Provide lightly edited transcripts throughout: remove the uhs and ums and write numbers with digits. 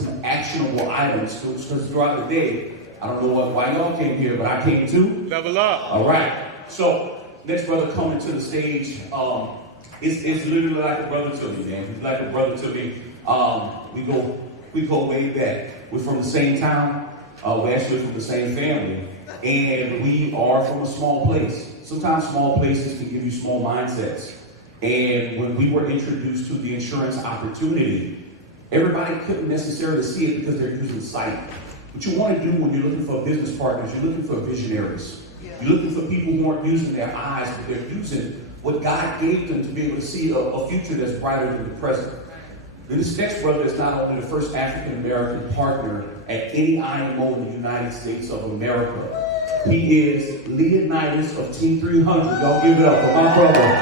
some actionable items, because throughout the day, I don't know why y'all came here, but I came too. Level up. All right. So, next brother coming to the stage, it's literally like a brother to me, man. He's like a brother to me. We go way back. We're from the same town. We're actually from the same family. And we are from a small place. Sometimes small places can give you small mindsets. And when we were introduced to the insurance opportunity, everybody couldn't necessarily see it because they're using sight. What you want to do when you're looking for business partners, you're looking for visionaries. You're looking for people who aren't using their eyes, but they're using what God gave them to be able to see a future that's brighter than the present. And this next brother is not only the first African-American partner at any IMO in the United States of America. He is Leonidas of Team 300. Y'all give it up for my brother,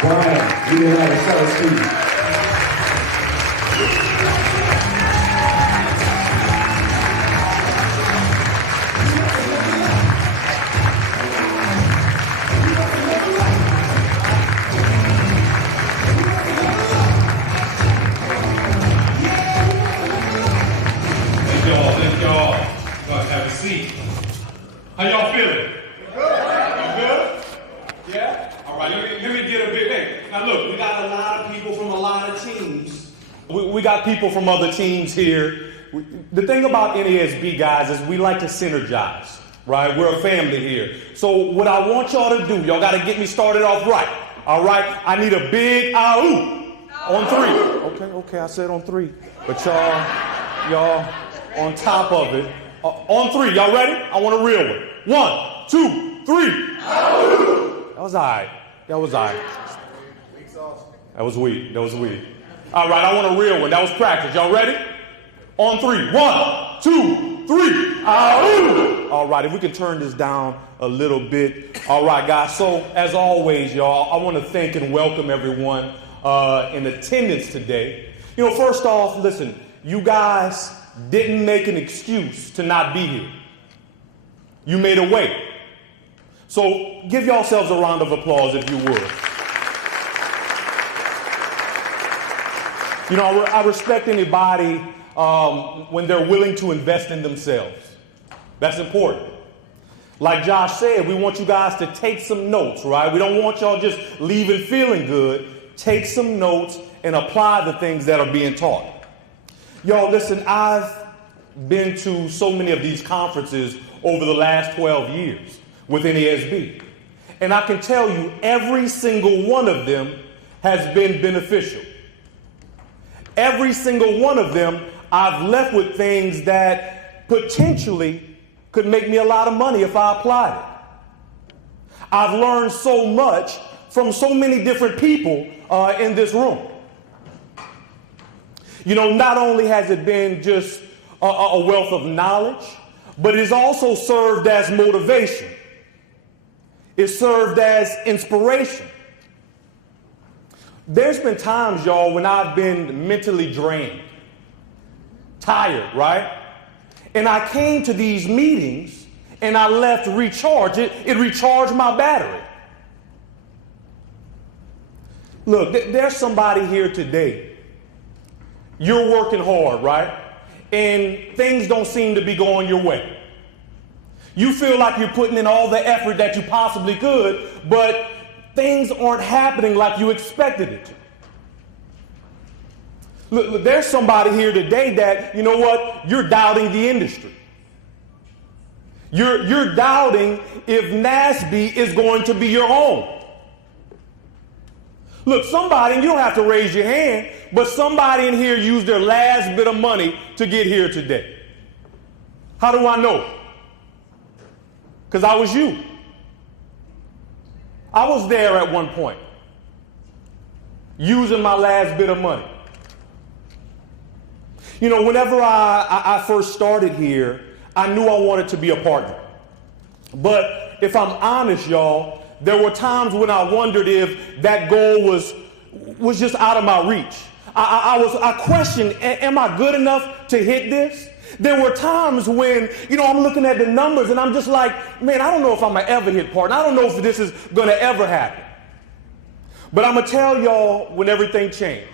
Brian Leonidas Celestine. How y'all feeling? Good. You good? Yeah? All right, let me get a bit in. Now look, we got a lot of people from a lot of teams. We got people from other teams here. The thing about NASB, guys, is we like to synergize, right? We're a family here. So what I want y'all to do, y'all got to get me started off right. All right? I need a big ah-ooh on 3. Okay, I said on 3. But y'all on top of it. On 3, y'all ready? I want a real one. 1, 2, 3. That was all right. That was weak. All right, I want a real one. That was practice. Y'all ready? On 3. 1, 2, 3. All right, if we can turn this down a little bit. All right, guys. So, as always, y'all, I want to thank and welcome everyone in attendance today. You know, first off, listen, you guys didn't make an excuse to not be here. You made a way. So give yourselves a round of applause if you would. You know, I respect anybody when they're willing to invest in themselves. That's important. Like Josh said, we want you guys to take some notes, right? We don't want y'all just leaving feeling good. Take some notes and apply the things that are being taught. Yo, listen, I've been to so many of these conferences over the last 12 years with NASB. And I can tell you every single one of them has been beneficial. Every single one of them, I've left with things that potentially could make me a lot of money if I applied it. I've learned so much from so many different people in this room. You know, not only has it been just a wealth of knowledge, but it's also served as motivation. It served as inspiration. There's been times, y'all, when I've been mentally drained, tired, right? And I came to these meetings and I left recharged. It recharged my battery. Look, there's somebody here today. You're working hard, right? And things don't seem to be going your way. You feel like you're putting in all the effort that you possibly could, but things aren't happening like you expected it to. Look, there's somebody here today that, you know what, you're doubting the industry. You're doubting if NASB is going to be your home. Look, somebody, and you don't have to raise your hand, but somebody in here used their last bit of money to get here today. How do I know? Because I was you. I was there at one point, using my last bit of money. You know, whenever I first started here, I knew I wanted to be a partner. But if I'm honest, y'all, there were times when I wondered if that goal was just out of my reach. I questioned, am I good enough to hit this? There were times when, you know, I'm looking at the numbers and I'm just like, man, I don't know if I'm going to ever hit partner. I don't know if this is going to ever happen. But I'm going to tell y'all when everything changed.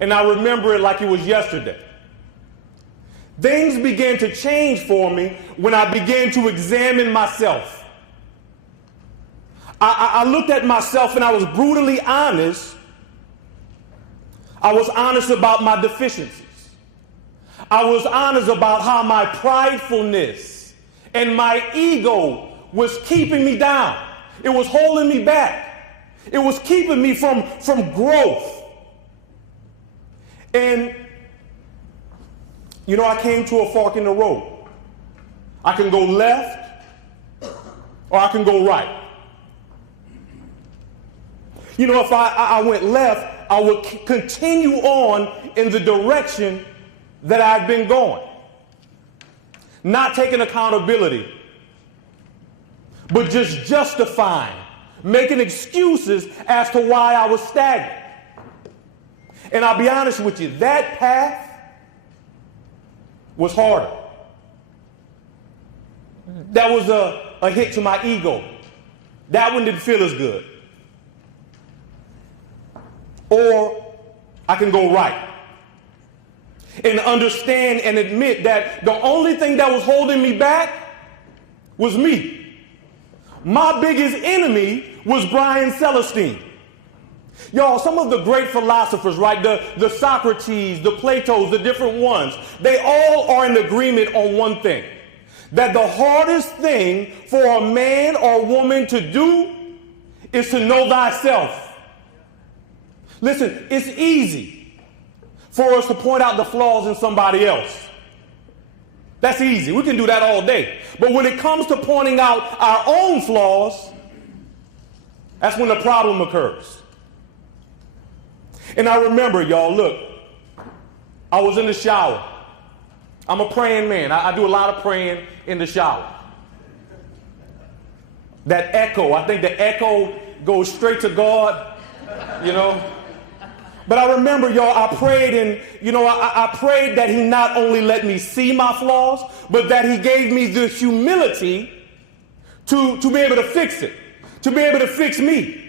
And I remember it like it was yesterday. Things began to change for me when I began to examine myself. I looked at myself and I was brutally honest. I was honest about my deficiencies. I was honest about how my pridefulness and my ego was keeping me down. It was holding me back. It was keeping me from growth. And, I came to a fork in the road. I can go left or I can go right. If I went left, I would continue on in the direction that I'd been going. Not taking accountability, but just justifying, making excuses as to why I was stagnant. And I'll be honest with you, that path was harder. That was a hit to my ego. That one didn't feel as good. Or I can go right and understand and admit that the only thing that was holding me back was me. My biggest enemy was Brian Celestine. Y'all, some of the great philosophers, right, the Socrates, the Platos, the different ones, they all are in agreement on one thing, that the hardest thing for a man or woman to do is to know thyself. Listen, it's easy for us to point out the flaws in somebody else. That's easy. We can do that all day. But when it comes to pointing out our own flaws, that's when the problem occurs. And I remember, y'all, look, I was in the shower. I'm a praying man. I do a lot of praying in the shower. That echo, I think the echo goes straight to God, But I remember, y'all, I prayed and, I prayed that he not only let me see my flaws, but that he gave me the humility to be able to fix it, to be able to fix me.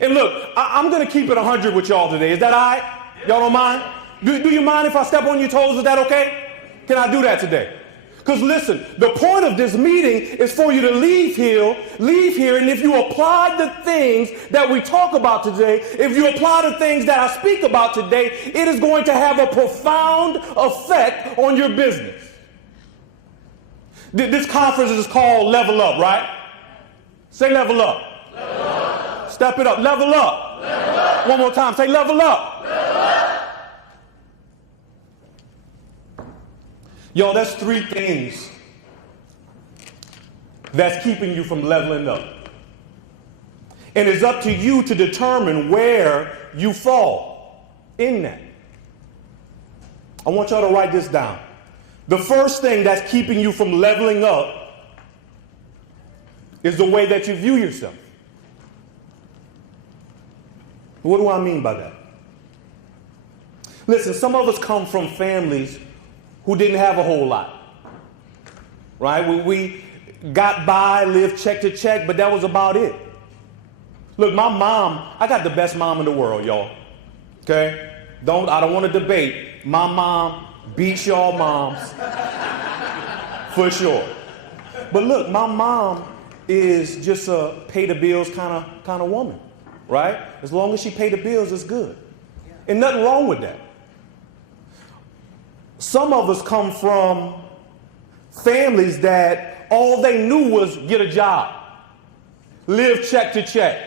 And look, I'm going to keep it 100 with y'all today. Is that all right? Y'all don't mind? Do you mind if I step on your toes? Is that okay? Can I do that today? Because listen, the point of this meeting is for you to leave here, and if you apply the things that we talk about today, if you apply the things that I speak about today, it is going to have a profound effect on your business. This conference is called Level Up, right? Say level up. Level up. Step it up. Level up. Level up. One more time. Say level up. Level up. Yo, that's three things that's keeping you from leveling up. And it's up to you to determine where you fall in that. I want y'all to write this down. The first thing that's keeping you from leveling up is the way that you view yourself. What do I mean by that? Listen, some of us come from families who didn't have a whole lot, right? We got by, lived check to check, but that was about it. Look, my mom, I got the best mom in the world, y'all, okay? I don't want to debate. My mom beats y'all moms, for sure. But look, my mom is just a pay the bills kind of woman, right? As long as she pay the bills, it's good. And nothing wrong with that. Some of us come from families that all they knew was get a job, live check to check.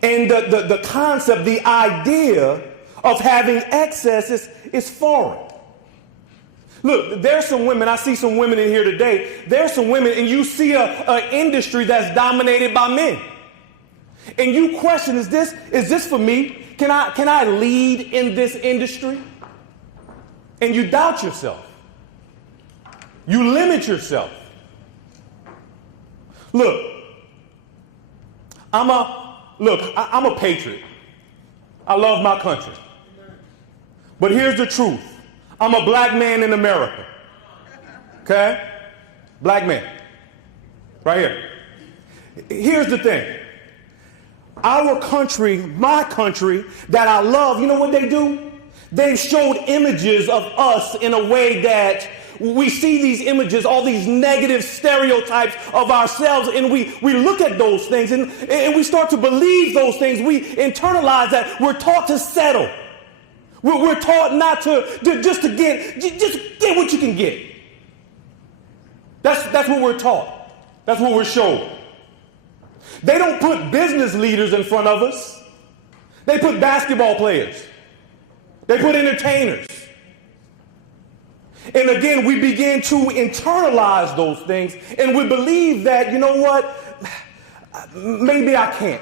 And the concept, the idea of having excess is foreign. Look, there's some women, I see some women in here today, there's some women and you see an industry that's dominated by men. And you question, is this for me? Can I lead in this industry? And you doubt yourself. You limit yourself. Look, I'm a patriot. I love my country. But here's the truth. I'm a black man in America. Okay? Black man. Right here. Here's the thing. Our country, my country, that I love, you know what they do? They've showed images of us in a way that we see these images, all these negative stereotypes of ourselves, and we look at those things and we start to believe those things. We internalize that. We're taught to settle. We're taught not to just get what you can get. That's what we're taught. That's what we're shown. They don't put business leaders in front of us. They put basketball players. They put entertainers. And again, we begin to internalize those things, and we believe that, you know what, maybe I can't.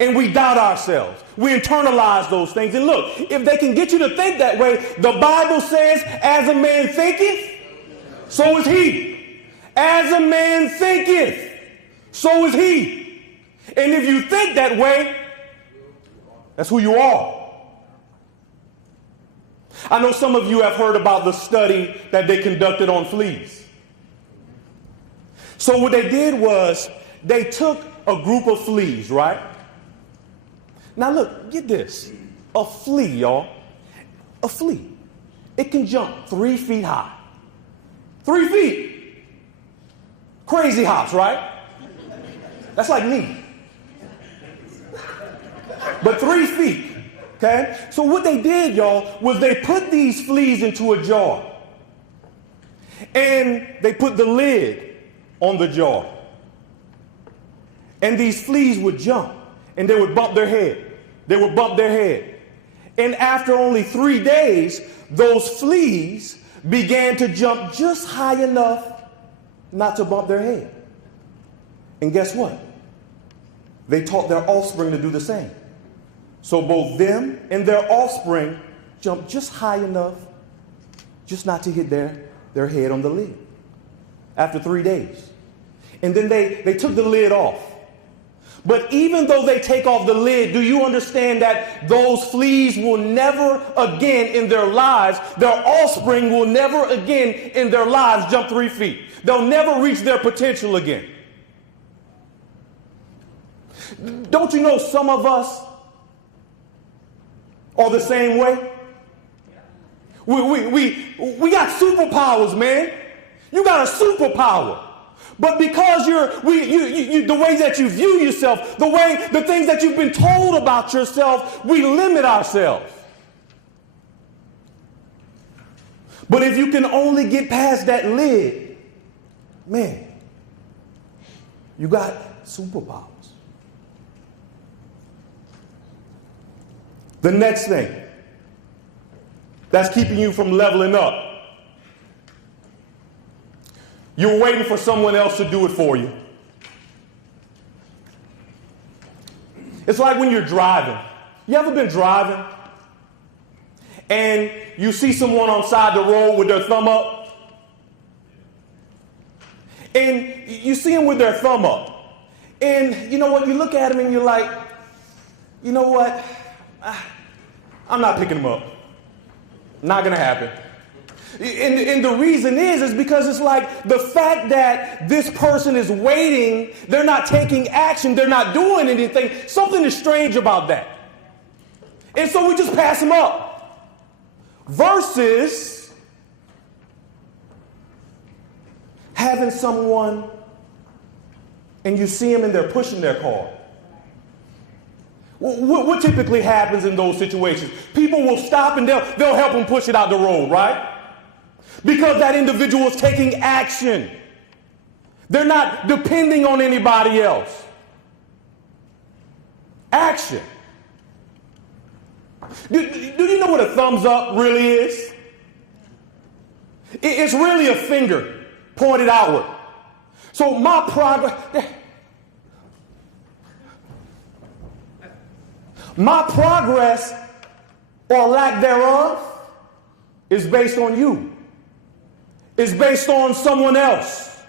And we doubt ourselves. We internalize those things. And look, if they can get you to think that way, the Bible says, as a man thinketh, so is he. As a man thinketh, so is he. And if you think that way, that's who you are. I know some of you have heard about the study that they conducted on fleas. So what they did was they took a group of fleas, right? Now look, get this. A flea, y'all. A flea. It can jump 3 feet high. 3 feet. Crazy hops, right? That's like me. But 3 feet. Okay? So what they did, y'all, was they put these fleas into a jar. And they put the lid on the jar. And these fleas would jump. And they would bump their head. They would bump their head. And after only 3 days, those fleas began to jump just high enough not to bump their head. And guess what? They taught their offspring to do the same. So both them and their offspring jumped just high enough just not to hit their head on the lid after 3 days. And then they took the lid off. But even though they take off the lid, do you understand that those fleas will never again in their lives, their offspring will never again in their lives jump 3 feet. They'll never reach their potential again. Don't you know some of us are the same way? We got superpowers, man. You got a superpower. But because the way that you view yourself, the things that you've been told about yourself, we limit ourselves. But if you can only get past that lid, man, you got superpowers. The next thing that's keeping you from leveling up, you're waiting for someone else to do it for you. It's like when you're driving. You ever been driving and you see someone on the side of the road with their thumb up? And you see them with their thumb up. And you know what? You look at them and you're like, you know what? I'm not picking them up. Not going to happen. And the reason is because it's like the fact that this person is waiting, they're not taking action, they're not doing anything. Something is strange about that. And so we just pass them up. Versus having someone and you see them and they're pushing their car. What typically happens in those situations? People will stop and they'll help them push it out the road, right? Because that individual is taking action. They're not depending on anybody else. Action. Do you know what a thumbs up really is? It's really a finger pointed outward. So my progress or lack thereof is based on you. It's based on someone else.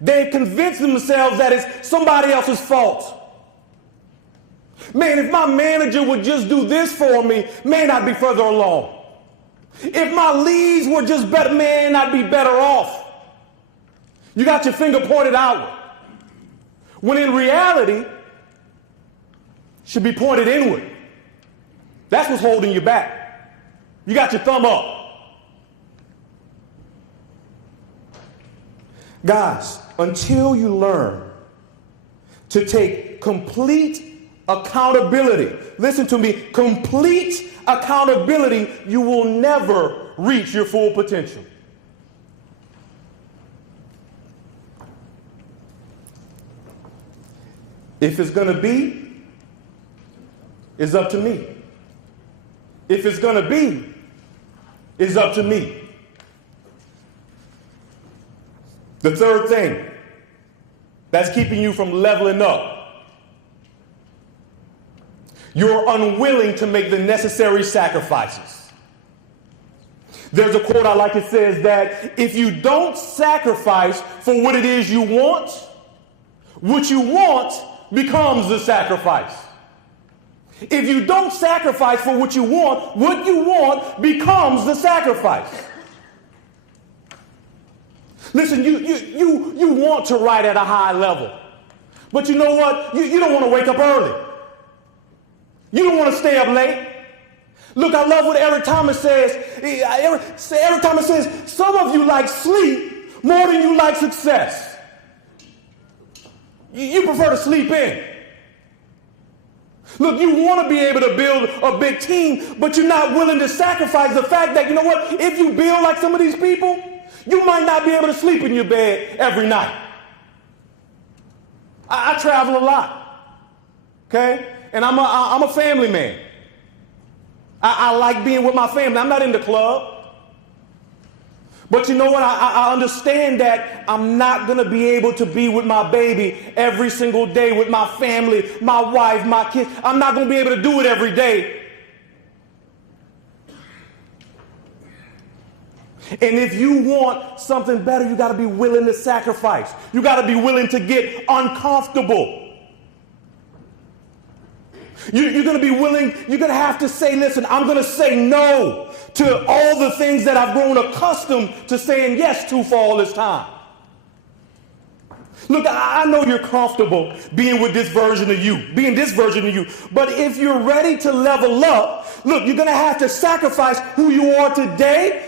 They've convinced themselves that it's somebody else's fault. Man, if my manager would just do this for me, man, I'd be further along. If my leads were just better, man, I'd be better off. You got your finger pointed outward. When in reality, should be pointed inward. That's what's holding you back. You got your thumb up. Guys, until you learn to take complete accountability, listen to me, complete accountability, you will never reach your full potential. If it's going to be, it's up to me. If it's going to be, it's up to me. The third thing that's keeping you from leveling up, you're unwilling to make the necessary sacrifices. There's a quote I like. It says that if you don't sacrifice for what it is you want, what you want becomes the sacrifice. If you don't sacrifice for what you want becomes the sacrifice. Listen, you want to write at a high level, but you know what? You don't want to wake up early. You don't want to stay up late. Look, I love what Eric Thomas says. Eric Thomas says, some of you like sleep more than you like success. You prefer to sleep in. Look, you want to be able to build a big team, but you're not willing to sacrifice the fact that, you know what, if you build like some of these people, you might not be able to sleep in your bed every night. I travel a lot, okay? And I'm a family man. I like being with my family. I'm not in the club. But you know what? I understand that I'm not going to be able to be with my baby every single day, with my family, my wife, my kids. I'm not going to be able to do it every day. And if you want something better, you got to be willing to sacrifice. You got to be willing to get uncomfortable. You're going to be willing, you're going to have to say, listen, I'm going to say no to all the things that I've grown accustomed to saying yes to for all this time. Look, I know you're comfortable being with this version of you, being this version of you. But if you're ready to level up, look, you're going to have to sacrifice who you are today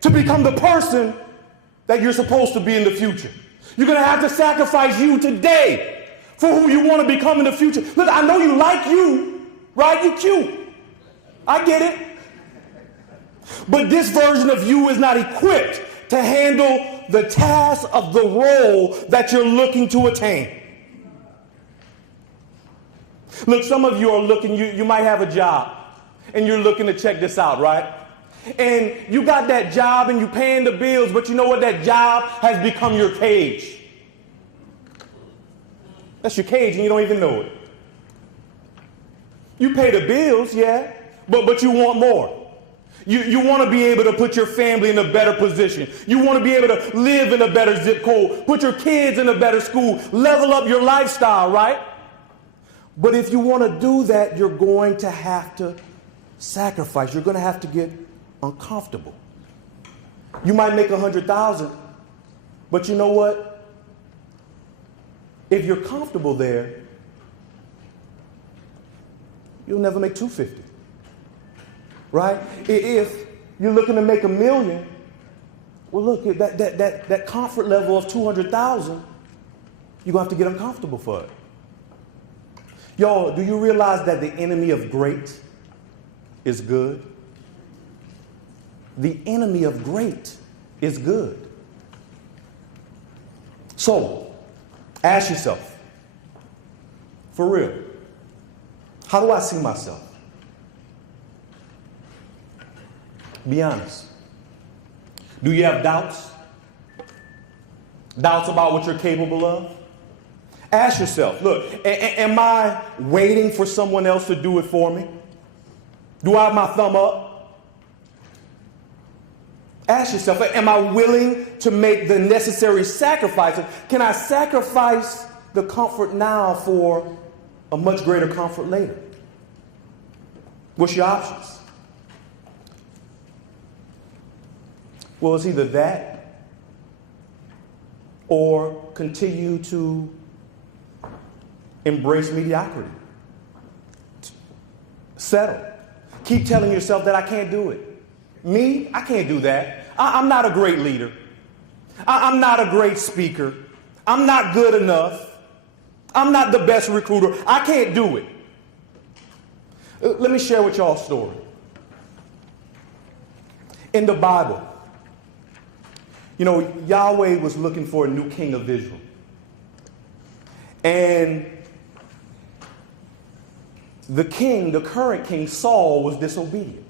to become the person that you're supposed to be in the future. You're going to have to sacrifice you today for who you want to become in the future. Look, I know you like you, right? You cute. I get it. But this version of you is not equipped to handle the task of the role that you're looking to attain. Look, some of you are looking, you might have a job, and you're looking to check this out, right? And you got that job and you're paying the bills, but you know what? That job has become your cage. That's your cage and you don't even know it. You pay the bills, yeah, but you want more. You want to be able to put your family in a better position. You want to be able to live in a better zip code, put your kids in a better school, level up your lifestyle, right? But if you want to do that, you're going to have to sacrifice. You're going to have to get uncomfortable. You might make $100,000, but you know what? If you're comfortable there, you'll never make $250. Right? If you're looking to make $1 million, well, look, that comfort level of $200,000, you're going to have to get uncomfortable for it. Y'all, do you realize that the enemy of great is good? The enemy of great is good. So, ask yourself, for real, how do I see myself? Be honest. Do you have doubts? Doubts about what you're capable of? Ask yourself, look, am I waiting for someone else to do it for me? Do I have my thumb up? Ask yourself, am I willing to make the necessary sacrifices? Can I sacrifice the comfort now for a much greater comfort later? What's your options? Well, it's either that or continue to embrace mediocrity. Settle. keep telling yourself that I can't do it. Me, I can't do that. I'm not a great leader. I'm not a great speaker. I'm not good enough. I'm not the best recruiter. I can't do it. Let me share with y'all a story. In the Bible, Yahweh was looking for a new king of Israel. And the current king, Saul, was disobedient.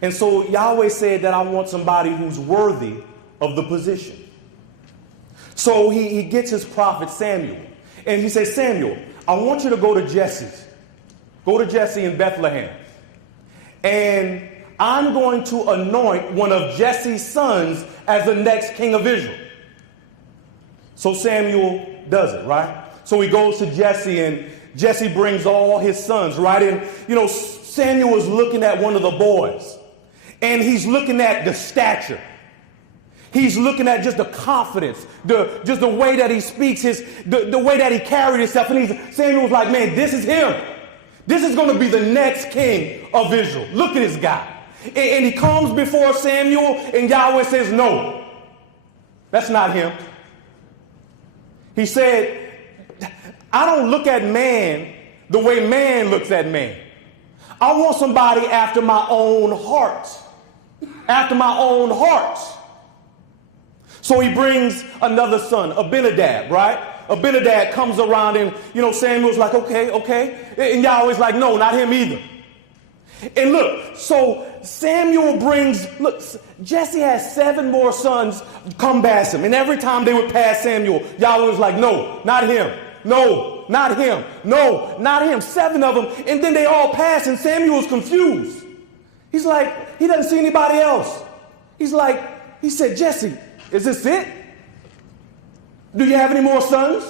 And so Yahweh said that I want somebody who's worthy of the position. So he gets his prophet Samuel. And he says, Samuel, I want you to go to Jesse's. Go to Jesse in Bethlehem. And I'm going to anoint one of Jesse's sons as the next king of Israel. So Samuel does it, right? So he goes to Jesse, and Jesse brings all his sons, right? And, Samuel is looking at one of the boys, and he's looking at the stature. He's looking at just the confidence, just the way that he speaks, the way that he carried himself. And Samuel's like, man, this is him. This is going to be the next king of Israel. Look at this guy. And he comes before Samuel, and Yahweh says, no, that's not him. He said, I don't look at man the way man looks at man. I want somebody after my own heart. After my own heart. So he brings another son, Abinadab, right? Abinadab comes around, and, Samuel's like, okay. And Yahweh's like, no, not him either. And look, so Samuel Jesse has 7 more sons combat him. And every time they would pass Samuel, Yahweh was like, no, not him. No, not him. No, not him. 7 of them. And then they all pass, and Samuel's confused. He's like, he doesn't see anybody else. He said, Jesse, is this it? Do you have any more sons?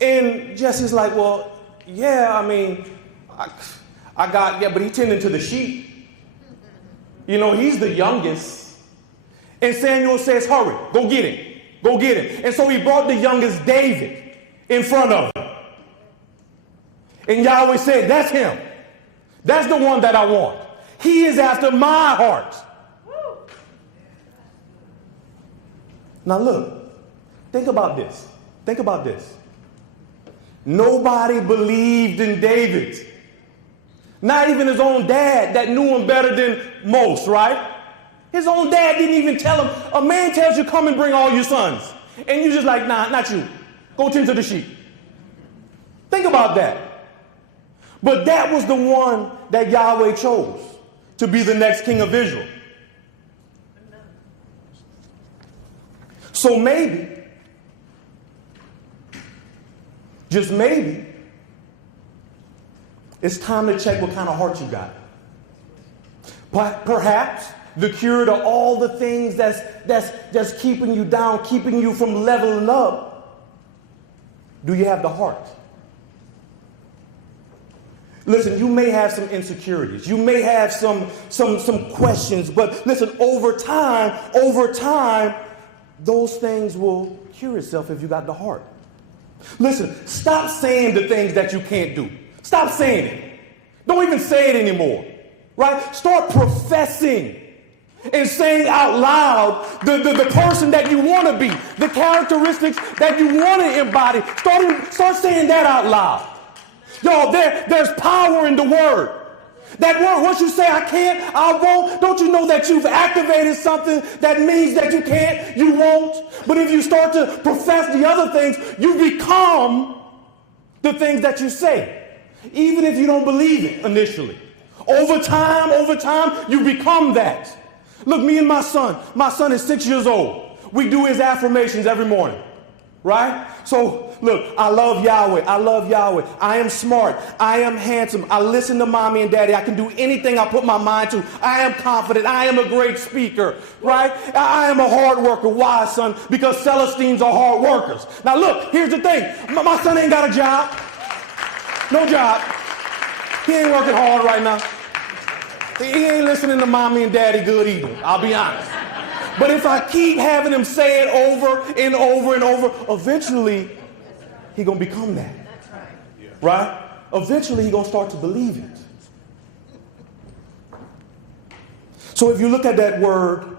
And Jesse's like, well, yeah, I got, but he tending to the sheep. He's the youngest. And Samuel says, hurry, go get him. Go get him. And so he brought the youngest David in front of him. And Yahweh said, that's him. That's the one that I want. He is after my heart. Now look, think about this. Think about this. Nobody believed in David. Not even his own dad that knew him better than most, right? His own dad didn't even tell him. A man tells you, come and bring all your sons. And you're just like, nah, not you. Go tend to the sheep. Think about that. But that was the one that Yahweh chose to be the next king of Israel. So maybe, just maybe, it's time to check what kind of heart you got. Perhaps the cure to all the things that's keeping you down, keeping you from leveling up. Do you have the heart? Listen, you may have some insecurities. You may have some questions, but listen, over time, those things will cure itself if you got the heart. Listen, stop saying the things that you can't do. Stop saying it. Don't even say it anymore, right? Start professing and saying out loud the person that you want to be, the characteristics that you want to embody. Start saying that out loud. Y'all, there's power in the word. That word, once you say, I can't, I won't, don't you know that you've activated something that means that you can't, you won't? But if you start to profess the other things, you become the things that you say, even if you don't believe it initially. Over time, you become that. Look, me and my son is 6 years old. We do his affirmations every morning, right? So, look, I love Yahweh. I am smart. I am handsome. I listen to mommy and daddy. I can do anything I put my mind to. I am confident. I am a great speaker, right? I am a hard worker. Why, son? Because Celestines are hard workers. Now, look, here's the thing. My son ain't got a job. No job. He ain't working hard right now. He ain't listening to mommy and daddy good either. I'll be honest. But if I keep having him say it over and over and over, eventually he gonna become that. Right? Eventually he gonna start to believe it. So if you look at that word,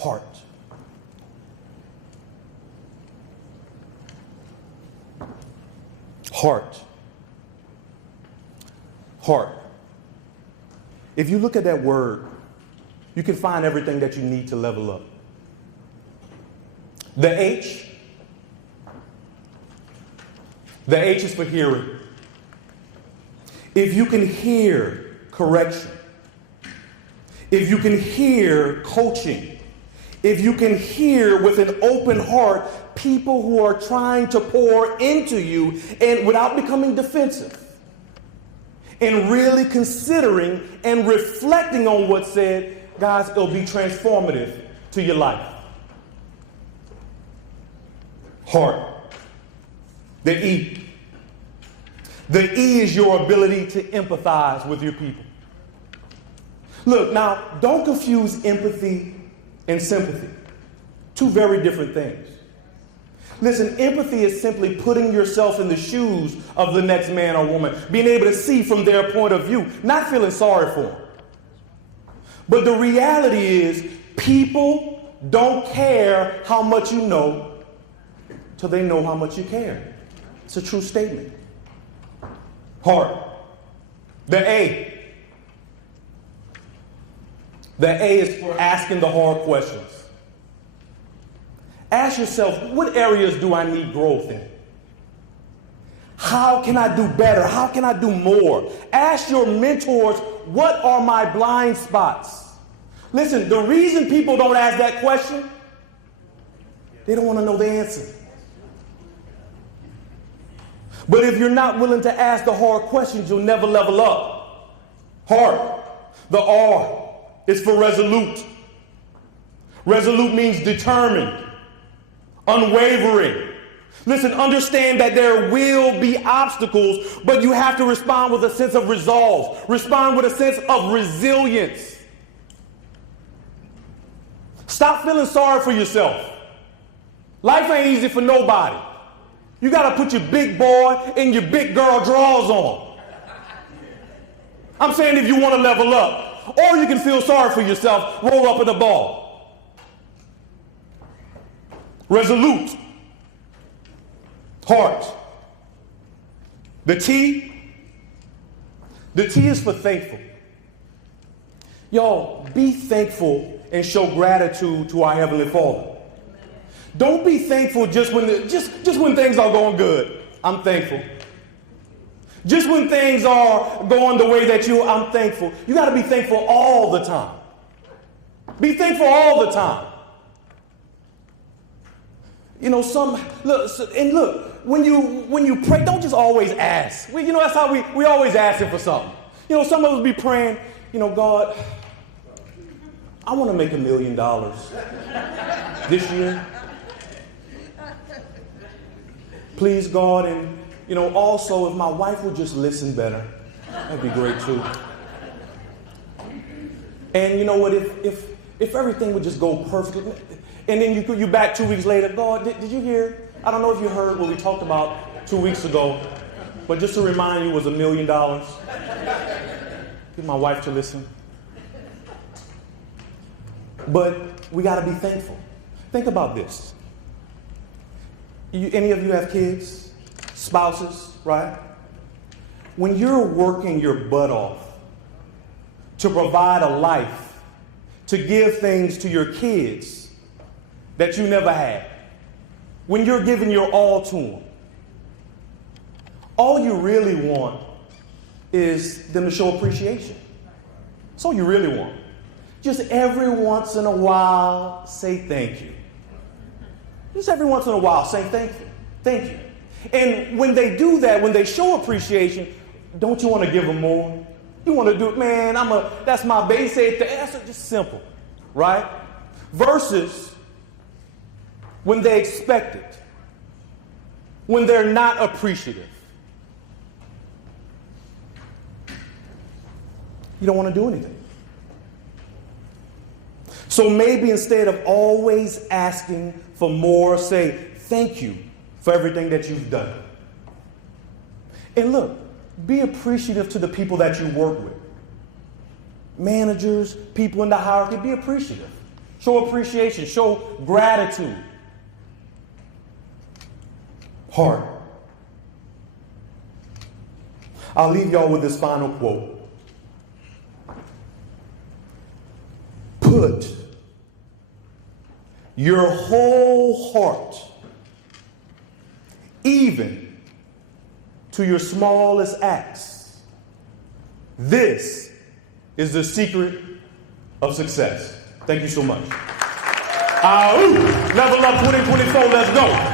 heart. Heart. Heart. If you look at that word, you can find everything that you need to level up. The H is for hearing. If you can hear correction, if you can hear coaching, if you can hear with an open heart people who are trying to pour into you and without becoming defensive, and really considering and reflecting on what's said, guys, it'll be transformative to your life. Heart. The E. The E is your ability to empathize with your people. Look, now, don't confuse empathy and sympathy. Two very different things. Listen, empathy is simply putting yourself in the shoes of the next man or woman, being able to see from their point of view, not feeling sorry for them. But the reality is, people don't care how much you know till they know how much you care. It's a true statement. Heart. The A. The A is for asking the hard questions. Ask yourself, what areas do I need growth in? How can I do better? How can I do more? Ask your mentors, what are my blind spots? Listen, the reason people don't ask that question, they don't want to know the answer. But if you're not willing to ask the hard questions, you'll never level up. Heart. The R is for resolute. Resolute means determined, unwavering. Listen, understand that there will be obstacles, but you have to respond with a sense of resolve. Respond with a sense of resilience. Stop feeling sorry for yourself. Life ain't easy for nobody. You got to put your big boy and your big girl drawers on. I'm saying if you want to level up. Or you can feel sorry for yourself, roll up in a ball. Resolute. Heart. The T is for thankful. Y'all, be thankful and show gratitude to our Heavenly Father. Don't be thankful just when things are going good. I'm thankful. Just when things are going the way that I'm thankful. You got to be thankful all the time. Be thankful all the time. You know, look, when you pray, don't just always ask. That's how we always asking for something. You know, some of us be praying, God, I want to make $1 million this year. Please, God, and also if my wife would just listen better, that'd be great too. And you know what? If everything would just go perfectly, and then you back 2 weeks later, God, did you hear? I don't know if you heard what we talked about 2 weeks ago, but just to remind you, it was $1 million. Get my wife to listen. But we got to be thankful. Think about this. Any of you have kids, spouses, right? When you're working your butt off to provide a life, to give things to your kids that you never had, when you're giving your all to them, all you really want is them to show appreciation. That's all you really want. Just every once in a while, say thank you. Just every once in a while, say thank you. Thank you. And when they do that, when they show appreciation, don't you want to give them more? You want to do it, man, that's my base. That's just simple, right? Versus when they expect it, when they're not appreciative. You don't want to do anything. So maybe instead of always asking for more, say thank you for everything that you've done. And look, be appreciative to the people that you work with. managers, people in the hierarchy, be appreciative. Show appreciation. Show gratitude. Heart. I'll leave y'all with this final quote. Put your whole heart, even to your smallest acts. This is the secret of success. Thank you so much. Level up 2024. Let's go.